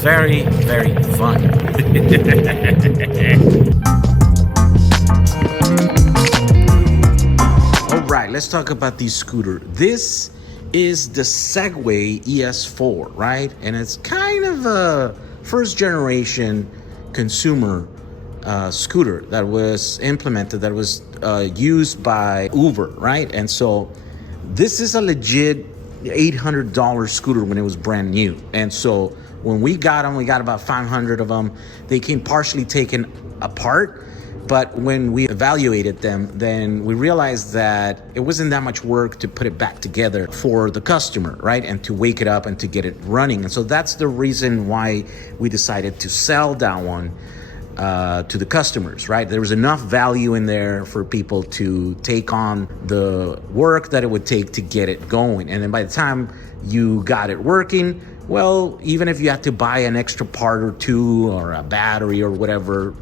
very, very fun. All right, let's talk about the scooter. This is the Segway ES4, right? And it's kind of a first generation consumer scooter that was implemented, that was used by Uber, right? And so this is a legit $800 scooter when it was brand new. And so when we got them, we got about 500 of them. They came partially taken apart. But when we evaluated them, then we realized that it wasn't that much work to put it back together for the customer, right? And to wake it up and to get it running. And so that's the reason why we decided to sell that one to the customers, right? There was enough value in there for people to take on the work that it would take to get it going. And then by the time you got it working, well, even if you had to buy an extra part or two or a battery or whatever,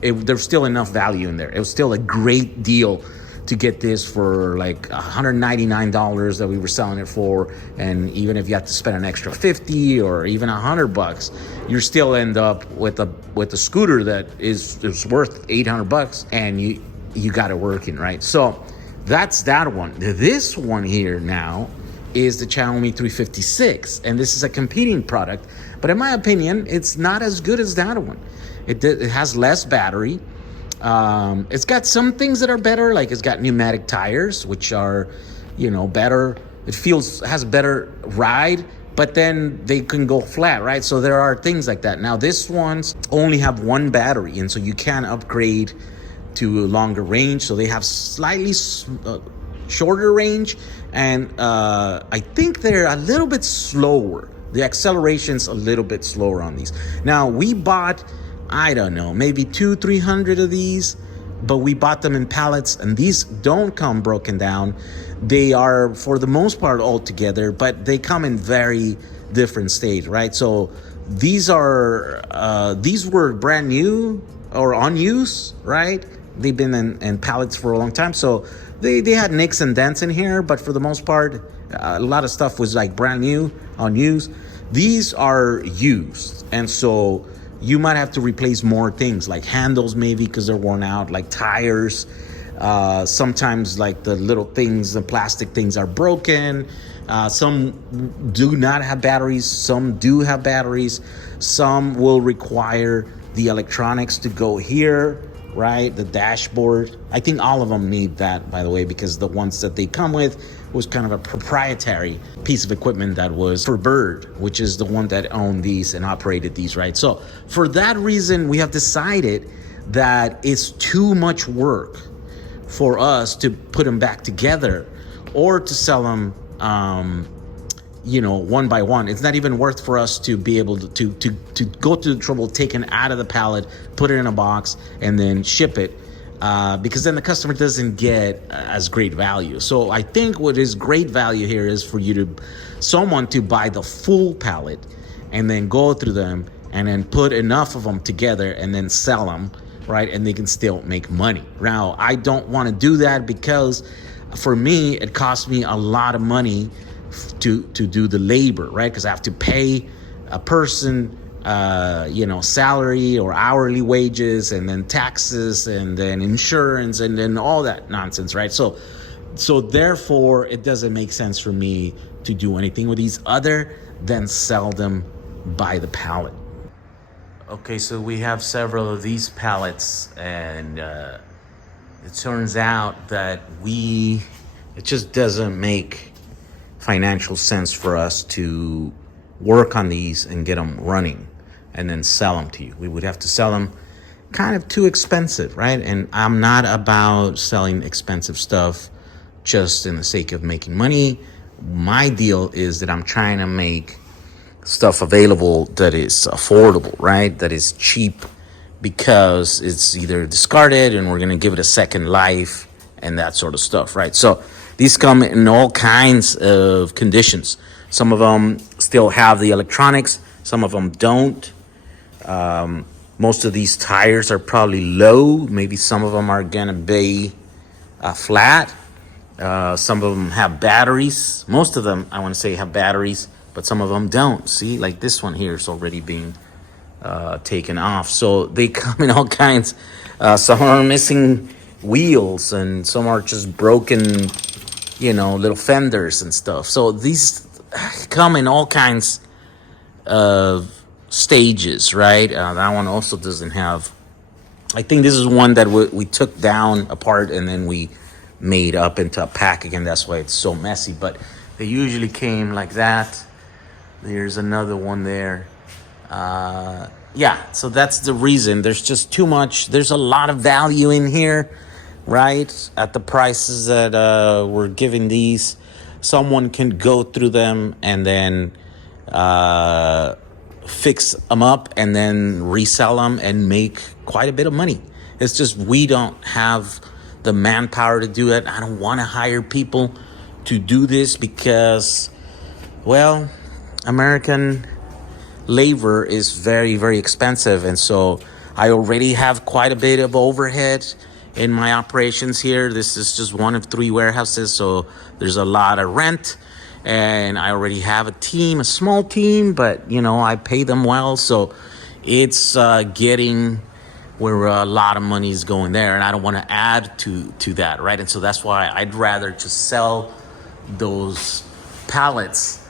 there's still enough value in there. It was still a great deal to get this for like $199 that we were selling it for. And even if you have to spend an extra 50 or even $100, you still end up with a scooter that is worth $800 and you got it working, right? So that's that one. This one here now is the Xiaomi356, and this is a competing product, but in my opinion, it's not as good as that one. It has less battery. It's got some things that are better, like it's got pneumatic tires, which are, better. It has a better ride, but then they can go flat, right? So there are things like that. Now this one's only have one battery, and so you can upgrade to a longer range. So they have slightly shorter range, and I think they're a little bit slower. The acceleration's a little bit slower on these. Now we bought, I don't know, maybe 200-300 of these, but we bought them in pallets, and these don't come broken down. They are, for the most part, all together, but they come in very different states, right? So these were brand new or unused, right? They've been in pallets for a long time, so they had nicks and dents in here, but for the most part, a lot of stuff was like brand new, unused. These are used, and so you might have to replace more things like handles, maybe because they're worn out, like tires. Sometimes like the little things, the plastic things are broken. Some do not have batteries. Some do have batteries. Some will require the electronics to go here, right? The dashboard. I think all of them need that, by the way, because the ones that they come with was kind of a proprietary piece of equipment that was for Bird, which is the one that owned these and operated these, right? So for that reason, we have decided that it's too much work for us to put them back together or to sell them one by one. It's not even worth for us to be able to go through the trouble taking it out of the pallet, put it in a box, and then ship it, because then the customer doesn't get as great value. So I think what is great value here is for someone to buy the full pallet and then go through them and then put enough of them together and then sell them, right? And they can still make money. Now, I don't want to do that because for me, it costs me a lot of money to do the labor, right? Because I have to pay a person, salary or hourly wages, and then taxes, and then insurance, and then all that nonsense, right? So therefore, it doesn't make sense for me to do anything with these other than sell them by the pallet. Okay, so we have several of these pallets, and it turns out that it just doesn't make financial sense for us to work on these and get them running and then sell them to you. We would have to sell them kind of too expensive, right? And I'm not about selling expensive stuff just in the sake of making money. My deal is that I'm trying to make stuff available that is affordable, right? That is cheap, because it's either discarded and we're gonna give it a second life and that sort of stuff, right? So these come in all kinds of conditions. Some of them still have the electronics, some of them don't. Most of these tires are probably low. Maybe some of them are gonna be flat. Some of them have batteries. Most of them, I wanna say, have batteries, but some of them don't. See, like this one here is already being taken off. So they come in all kinds. Some are missing wheels, and some are just broken, you know, little fenders and stuff. So these come in all kinds of stages, right? That one also doesn't have. I think this is one that we took down apart and then we made up into a pack again. That's why it's so messy. But they usually came like that. There's another one there. Yeah, so that's the reason. There's just too much. There's a lot of value in here, right? At the prices that we're giving these, someone can go through them and then fix them up and then resell them and make quite a bit of money. It's just we don't have the manpower to do it. I don't want to hire people to do this because, well, American labor is very, very expensive. And so I already have quite a bit of overhead in my operations here. This is just one of 3 warehouses, so there's a lot of rent. And I already have a team, a small team, but, you know, I pay them well. So it's getting where a lot of money is going there. And I don't want to add to that, right? And so that's why I'd rather just sell those pallets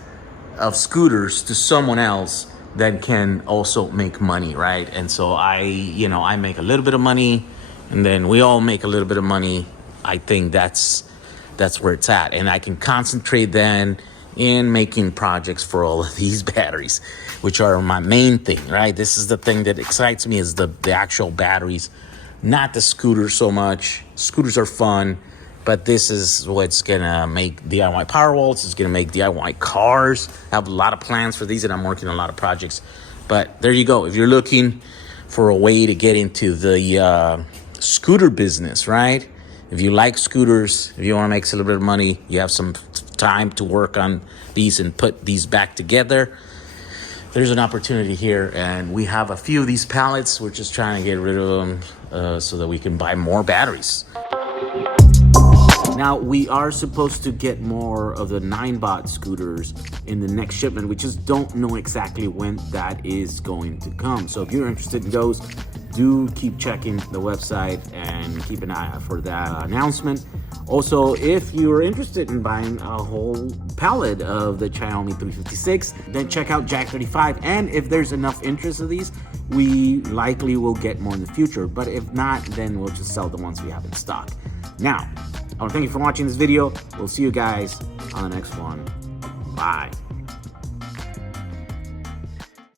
of scooters to someone else that can also make money, right? And so I make a little bit of money, and then we all make a little bit of money. I think that's where it's at. And I can concentrate then in making projects for all of these batteries, which are my main thing, right? This is the thing that excites me, is the actual batteries, not the scooters so much. Scooters are fun, but this is what's gonna make DIY power walls. It's gonna make DIY cars. I have a lot of plans for these, and I'm working on a lot of projects. But there you go. If you're looking for a way to get into the scooter business, right? If you like scooters, if you want to make a little bit of money, you have some time to work on these and put these back together, there's an opportunity here. And we have a few of these pallets. We're just trying to get rid of them so that we can buy more batteries. Now, we are supposed to get more of the 9-bot scooters in the next shipment. We just don't know exactly when that is going to come. So if you're interested in those, do keep checking the website and keep an eye out for that announcement. Also, if you're interested in buying a whole pallet of the Xiaomi356, then check out Jack35. And if there's enough interest in these, we likely will get more in the future. But if not, then we'll just sell the ones we have in stock. Now, I want to thank you for watching this video. We'll see you guys on the next one. Bye.